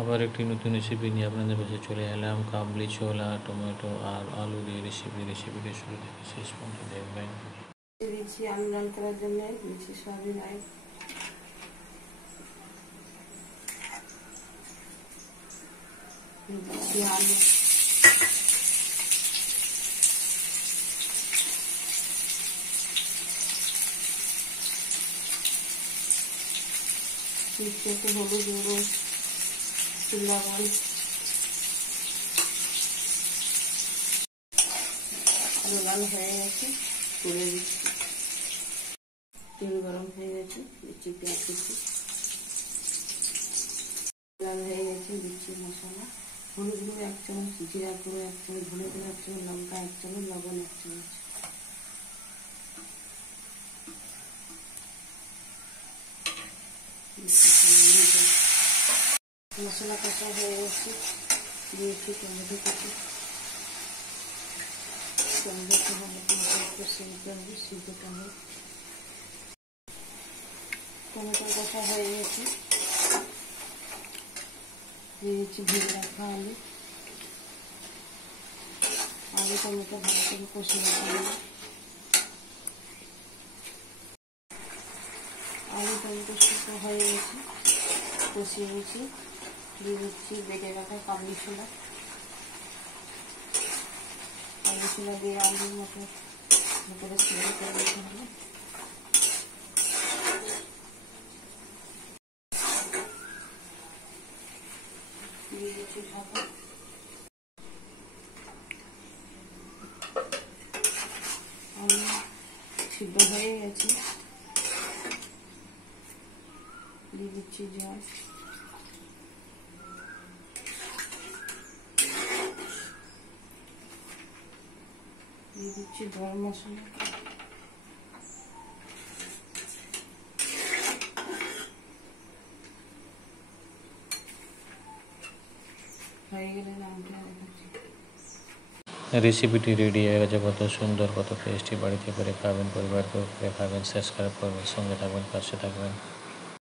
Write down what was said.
আবার একটি নতুন রেসিপি নিয়ে আপনাদের কাছে চলে এলাম। কাবলি ছোলা, টমেটো আর আলু দিয়ে রেসিপিটি শুরু থেকে শেষ পর্যন্ত দেখবেন। দিচ্ছি আলু লাল করার জন্য দিচ্ছি সয়াবিন অয়েল, দিচ্ছি আলু, দিচ্ছি একটু হলুদ গুঁড়ো, লবণ, আলু লাল হয়ে গেছে তুলে দিচ্ছি। তেল গরম হয়ে গেছে, দিচ্ছি পেঁয়াজ কুচি, লাল হয়ে গেছে দিচ্ছি মশলা, হলুদ গুঁড়ো 1 চামচ, জিরা গুঁড়ো 1 চামচ, ধনে গুঁড়ো 1 চামচ, লঙ্কা 1 চামচ, লবণ 1 চামচ। মশলা কষা হয়ে গেছে, দিয়েছি টমেটো কুচি, টমেটো একটু সিদ্ধ হবে, সিদ্ধটা হোক। টমেটো কষা হয়ে গেছে, দিয়ে দিচ্ছি ভেজে রাখা আলু, টমেটো ভালো করে কষে রাখা হবে। আলু টমেটো শুকনো হয়ে গেছে, কষিয়ে নিচ্ছি, দিয়ে দিচ্ছি বেটে রাখা কাবলি ছোলা, দিয়ে আলুর মতো ভেতরে সিদ্ধ করে দিতে হবে। দিয়ে দিচ্ছি ঢাকা, আলু সিদ্ধ হয়ে গেছে, দিয়ে দিচ্ছি জল, দিয়ে দিচ্ছি গরম মশলা, হয়ে গেলে নামটা দেখাচ্ছি। রেসিপিটি রেডি হয়ে গেছে। কত সুন্দর, কত টেস্টি। বাড়িতে করে খাবেন, পরিবারকেও করে খাবেন। সাবস্ক্রাইব করবেন, সঙ্গে থাকবেন, পাশে থাকবেন।